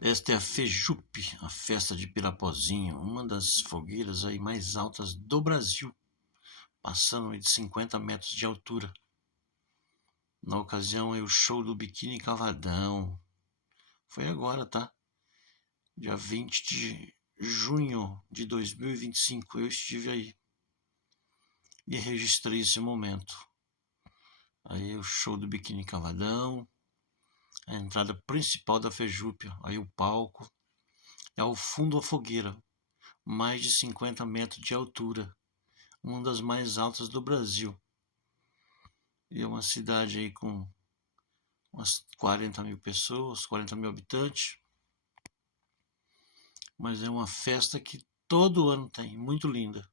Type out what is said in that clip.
Esta é a FEJUP, a festa de Pirapozinho, uma das fogueiras aí mais altas do Brasil, passando de 50 metros de altura. Na ocasião é o show do Biquíni Cavadão. Foi agora, tá? Dia 20 de junho de 2025, eu estive aí e registrei esse momento. Aí o show do Biquíni Cavadão, a entrada principal da FEJUP, aí o palco, é ao fundo a fogueira, mais de 50 metros de altura, uma das mais altas do Brasil. E é uma cidade aí com umas 40 mil pessoas, 40 mil habitantes. Mas é uma festa que todo ano tem, muito linda.